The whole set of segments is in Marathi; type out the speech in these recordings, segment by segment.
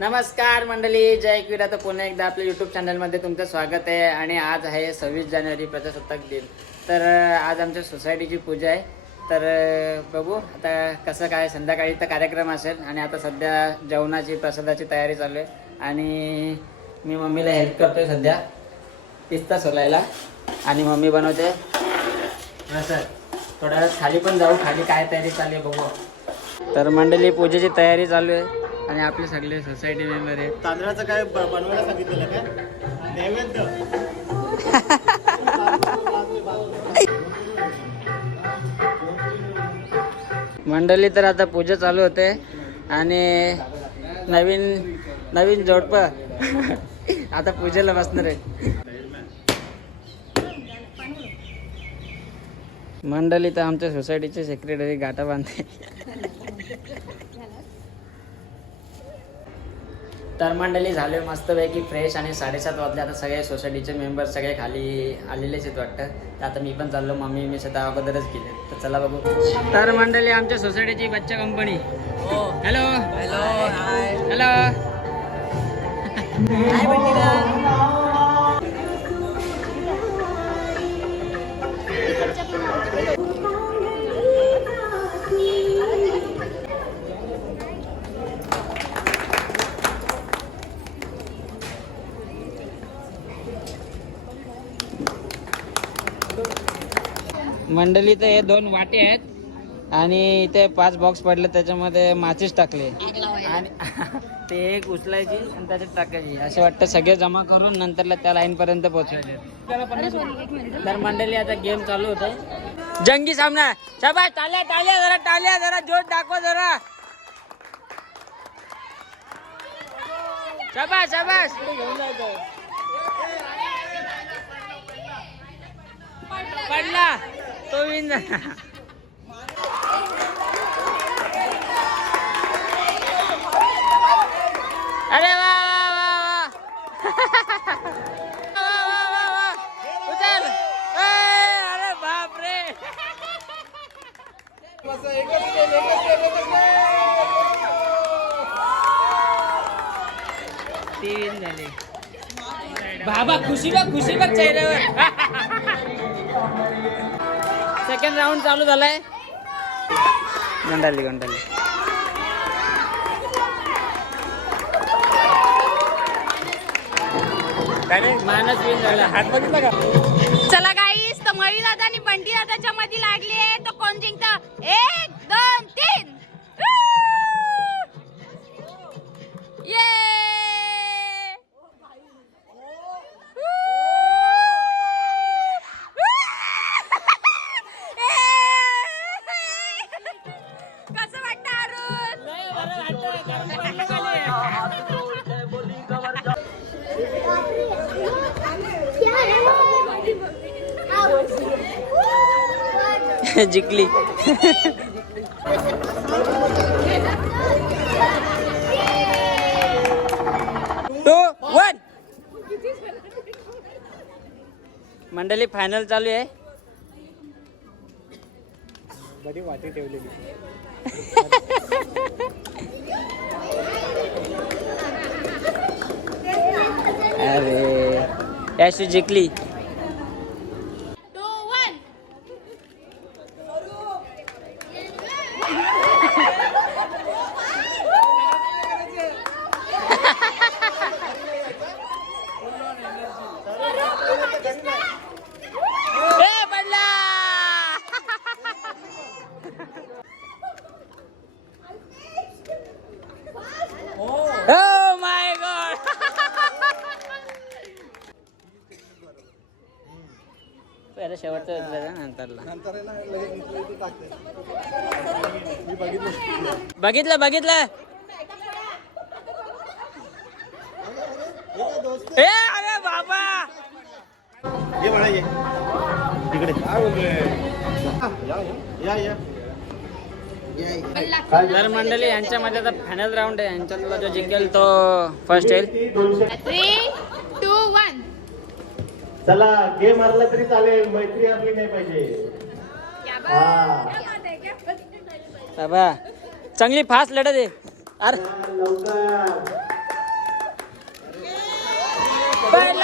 नमस्कार मंडळी जय क्रीडा तर पुन्हा एकदा आपल्या यूट्यूब चॅनलमध्ये तुमचं स्वागत आहे. आणि आज आहे सव्वीस जानेवारी प्रजासत्ताक दिन. तर आज आमच्या सोसायटीची पूजा आहे. तर बघू आता कसं काय संध्याकाळी तर कार्यक्रम असेल. आणि आता सध्या जेवणाची प्रसादाची तयारी चालू आहे. आणि मी मम्मीला हेल्प करतोय सध्या. पिस्ता सोलायला. आणि मम्मी बनवते. असं थोडं खाली पण जाऊ. खाली काय तयारी चालू आहे बघू. तर मंडळी पूजेची तयारी चालू आहे. आणि आपले सगळे सोसायटी मेंबर आहे तांदळाचं काय बनवायला सांगितलेलं काय नैवेद्य. मंडळी तर आता पूजा चालू होते आणि नवीन नवीन जोडप. आता पूजेला बसणार आहे मंडळी तर आमच्या सोसायटीचे सेक्रेटरी गाठा बांधते तर मंडळी झाले मस्तपैकी फ्रेश आणि साडेसात वाजले. आता सगळे सोसायटीचे मेंबर सगळे खाली आलेलेच आहेत वाटतं. तर आता मी पण चाललो. मम्मी मी स्वतः अगोदरच गेले. तर चला बघू. तर मंडळी आमच्या सोसायटीची बच्चा कंपनी हॅलो हॅलो हॅलो मंडळी तर हे दोन वाटे आहेत आणि इथे पाच बॉक्स पडले त्याच्यामध्ये माचीस टाकले. आणि ते एक उचलायची आणि त्याच्यात टाकायची. असे वाटतं सगळे जमा करून नंतरला त्या लाईन पर्यंत पोहोचवायचे तर मंडळी आता गेम चालू होतो. जंगी सामना चबा टाल्या टाल्या जरा टाल्या जरा जोश दाखव जरा. शबास शबास. पडला. तो विन झाला अरे अरे बाप रे बाबा खुशी बघ खुशी बघ चेहऱ्यावर. सेकंड राऊंड चालू झालाय. गंडाली गंडाली काय रे? मानस विन झाला. हात बघितला का चला गाईस तर मळी दादा आणि बंटी दादाच्या मध्ये लागले तो कोण जिंकत? जिंकली. टू वन मंडळी फायनल चालू आहे. बरी वाटी ठेवलेली. अरे अशी जिंकली टू वन ए, पडला Oh my god! पहिला शेवटचं होतं ना नंतरला नंतर आहे ना लगेच इथलं इथे टाकते मी बघितलं बघितलं. हे ए अरे बाबा. ये म्हणा ये. तिकडे. काय बोलतोय या या. तर मंडळी यांच्यामध्ये आता फायनल राऊंड आहे. यांच्यातला जो जिंकेल तो फर्स्ट येईल. थ्री टू वन चला गेम मारला तरी चालेल. मैत्री आपली नाही पाहिजे. बाबा. चांगली फास्ट लढत आहे. अरे. पण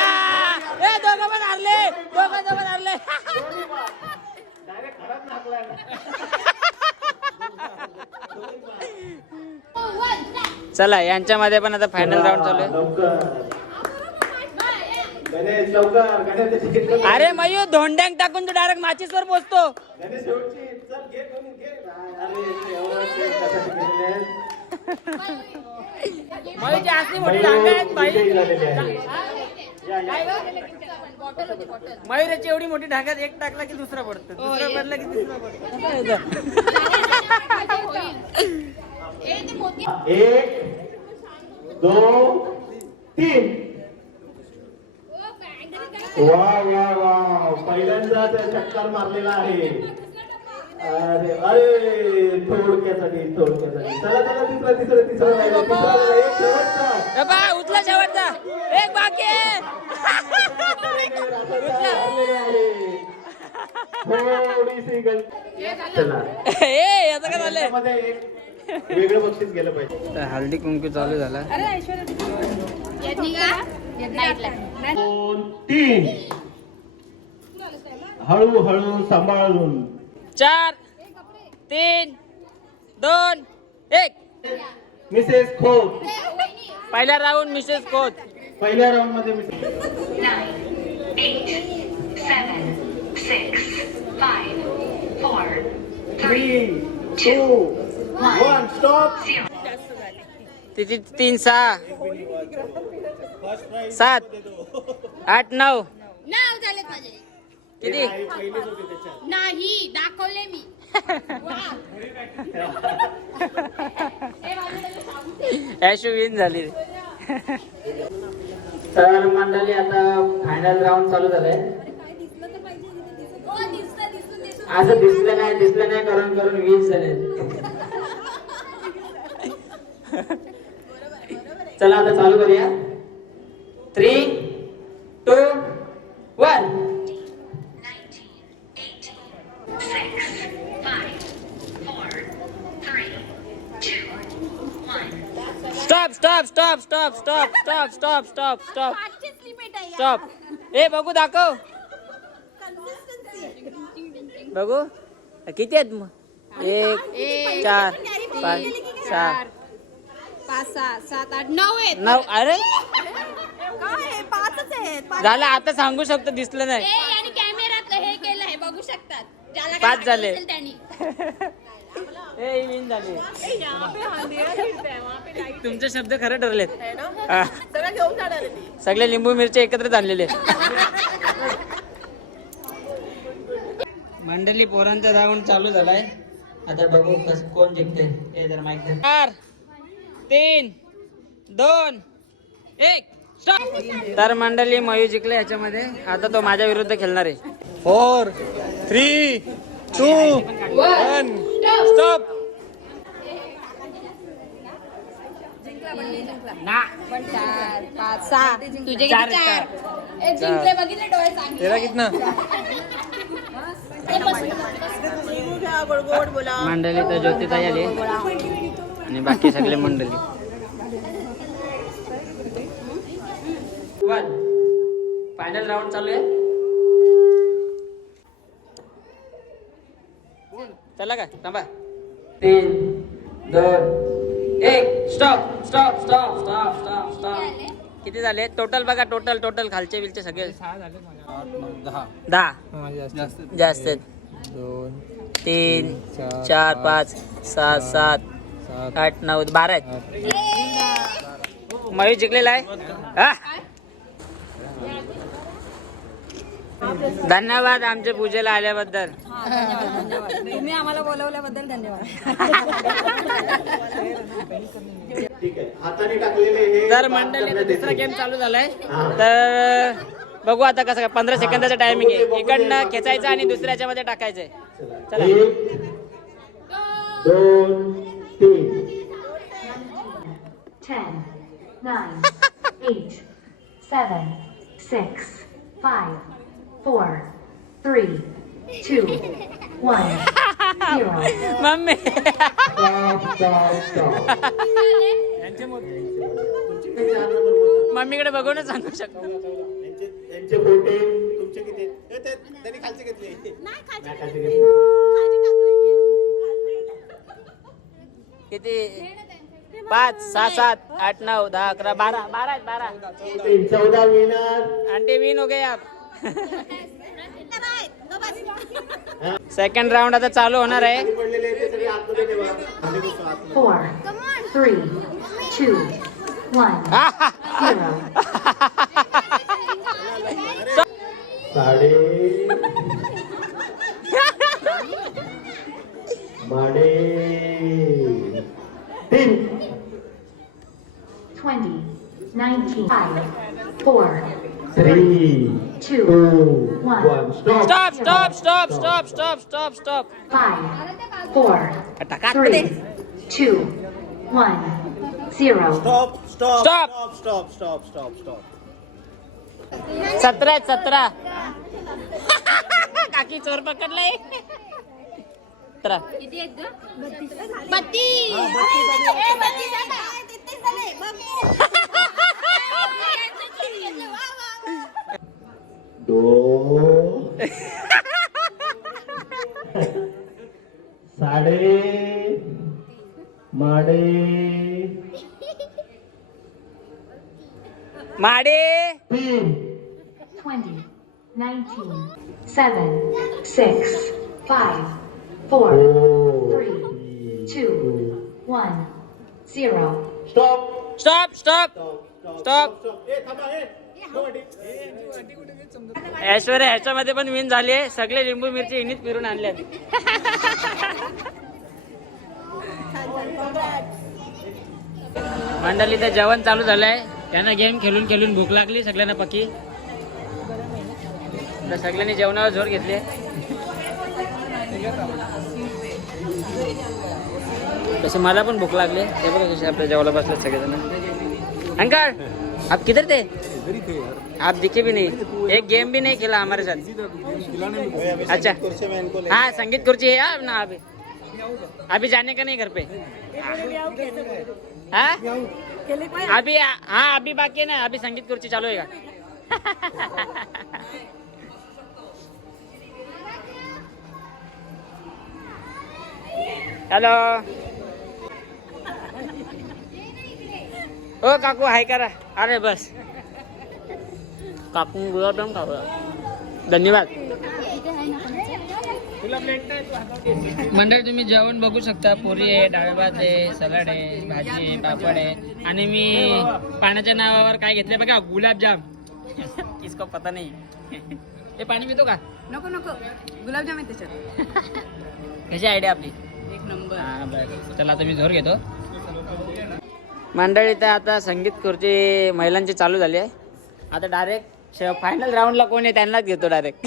चला यांच्यामध्ये पण आता फायनल राऊंड चालू आहे. अरे मयू धोंड्यांग टाकून तू डायरेक्ट माचीस वर पोचतो मयूची असली मोठी डांग आहेत बाई. मयुराची एवढी मोठी ढाकात एक टाकला की दुसरा पडतो. दुसरा पडला की तिसरा पडतो. एक दोन तीन. वा वा वा. पहिल्यांदा त्या चक्कर मारलेला आहे. अरे अरे. थोडक्यासाठी थोडक्यासाठी चला चला तिसरा तिसरा तिसरा राहिला, तिसरा राहिला, एक शेवटचा. बाबा उचला शेवटचा. एक बाकी आहे. थोडीशी चला. ए याचं काय झालंय? त्यामध्ये एक वेगळं बक्षीस गेलं पाहिजे. हल्दी कुंकू चालू झाला. दोन तीन. हळू हळू सांभाळून. चार तीन. दोन एक. मिसेस खोत पहिला राऊंड मिसेस खोत पहिल्या राऊंडमध्ये तिची तीन सहा. सात. आठ नऊ. नाव झाले माझे. किती? नाही दाखवले मी. ॲशू विन झाली. तर मंडळी आता फायनल राऊंड चालू झालंय. असं दिसलं नाही दिसलं नाही करून करून वीस झाले. चला आता चालू करूया. Three two one Six, five, four, three, two, one. Stop stop stop stop stop stop stop stop stop stop ए बघू दाखव बघू किती आहेत मग एक चार पाच सहा पाच सहा सात आठ नऊ आहेत. नऊ अरे. काय पाचच आहेत. झालं आता सांगू शकतो दिसलं नाही ए आणि कॅमेऱ्यात हे बघू शकतात. ज्याला पाच झाले. असेल त्यांनी. ए विन झाली. तुमचे शब्द खरे ठरलेत. हा. सगळे लिंबू मिरची एकत्रच आणलेले मंडळी पोरांचा राऊंड चालू झालाय. आता बघू कस कोण जिंकते. हे जर माहिती चार तीन दोन एक स्टॉप तर मंडळी मयू जिंकले याच्यामध्ये. आता तो माझ्या विरुद्ध खेळणार आहे. Four three two one stop ना. चार पाच सहा तुझे चार, किती चार चार. ए, जिंकले बघितले डोळे सांग तेरा कितना? मंडळी तर ज्योतिताई आली. आणि बाकी सगळे मंडळी. वन फायनल राऊंड चालू आहे. चला का थांबा. तीन दोन एक. Stop stop stop stop stop stop किती झाले? टोटल बघा टोटल टोटल खालचे बिलचे सगळे. दहा. जास्त जास्त आहेत. दोन तीन चार, पाच सहा सात सात आठ नऊ बारा आहेत. मयूर जिंकलेला आहे? हा? धन्यवाद आमच्या पूजेला आल्याबद्दल. तुम्ही आम्हाला बोलवल्याबद्दल धन्यवाद. ठीक आहे. हाताने टाकलेले तर मंडळी दुसरा. गेम चालू झालाय. तर बघू आता कसं काय पंधरा सेकंदाचा टायमिंग आहे. इकडनं खेचायचं आणि दुसऱ्याच्या मध्ये टाकायचंय. चला. दोन तीन. Seven, six, five, four, three, two, one, zero. Mummy मम्मीकडे बघूनच सांगू शकतो यांचे यांचे फोटे तुमचे किती आहेत? ए, ते- त्यांनी खालचे घेतले नाही, खालचे घेतले. किती पाच सहा सात आठ नऊ दहा अकरा बारा बारा आहेत बारा चौदा विनर आंटी विन हो गए आप सेकंड राऊंड आता चालू होणार आहे. Twenty, nineteen, five, four, Three, two, one. one. Stop. Stop, stop, stop, stop, stop, stop, stop. Five, four, three, two, one, zero. Stop, stop, stop, stop, stop, stop, stop. सत्रह सत्रह काकी चोर Bati, bati. दोन साडे माडे माडे तीन Twenty, nineteen, seven, six, five, four, three, two, one, zero. Stop stop stop stop Aishwarya ह्याच्यामध्ये पण विन झाली आहे. सगळे लिंबू मिरची हिनीच फिरून आणले मंडळी तर जेवण चालू झालंय. त्यांना गेम खेळून खेळून भूक लागली सगळ्यांना पक्की. तर सगळ्यांनी जेवणावर जोर घेतले. तसं मला पण भूक लागली. ते बघा आपल्या जेवायला बसले सगळेजण. अंकल आप किधर आप दिखे भी नहीं। एक गेम भी नहीं खेला हमारे साथ। अच्छा। हाँ संगीत कुर्सी है आप ना अभी। अभी जाने का नहीं घर पे। हाँ? अभी हाँ अभी बाकी है ना। अभी संगीत कुर्सी चालू है हॅलो। ओ, काकू, हाय करा। अरे, बस। काकू गुलाबजाम खाऊ धन्यवाद. मंडळी तुम्ही जेवण बघू शकता. पुरी आहे डाळ भात आहे सलाड आहे भाजी आहे पापड आहे. आणि मी पाण्याच्या नावावर काय घेतले बघा गुलाबजाम किसको पता नाही. हे पाणी पितो का? नको नको. गुलाबजाम आहे त्याच्यात. कशी आयडिया आपली? एक नंबर. हा, बरं. चला आता मी झोर घेतो. मंडळी तर आता संगीत खुर्ची महिलांची चालू झाली आहे. आता डायरेक्ट फायनल राऊंडला कोण आहे त्यांनाच घेतो डायरेक्ट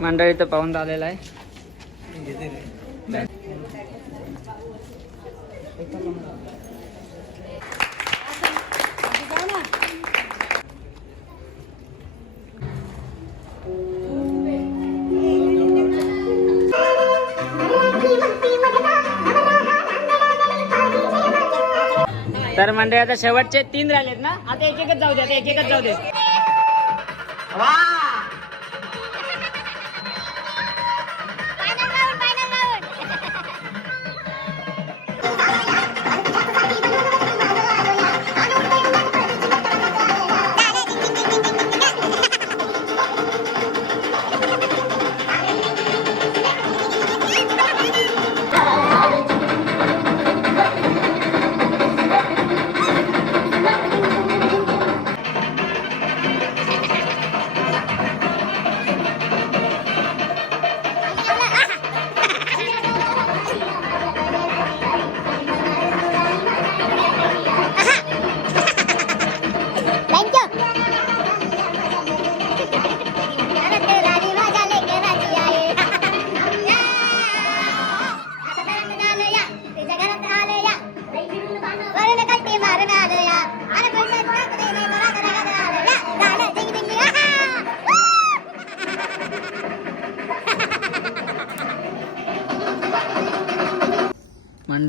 मंडळी तर पाहून आलेला आहे. तर मंडळी आता शेवटचे तीन राहिलेत ना? आता एक एकच जाऊ दे आता एक एकच जाऊ दे.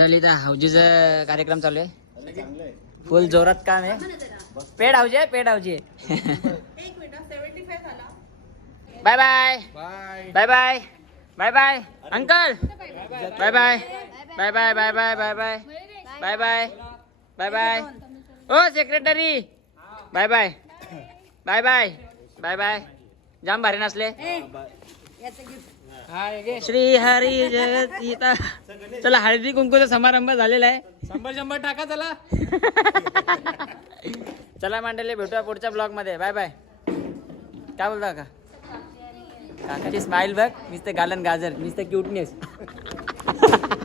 मंडळी तर हौजीचा कार्यक्रम चालू आहे. फुल जोरात काम आहे. पेड हौजी आहे paid bye bye bye bye bye bye bye uncle bye bye bye bye bye bye bye bye bye bye bye bye ओ secretary bye bye bye bye bye bye जाम भारी नसले श्री हरी जगत गीता चला हळदी कुंकूचा समारंभ झालेला आहे. शंभर शंभर टाका चला. चला मंडळी भेटूया पुढच्या ब्लॉगमध्ये बाय बाय. काय बोलता का काकाची स्माइल बघ. नुसतं गालन गाजर. नुसतं क्यूटनेस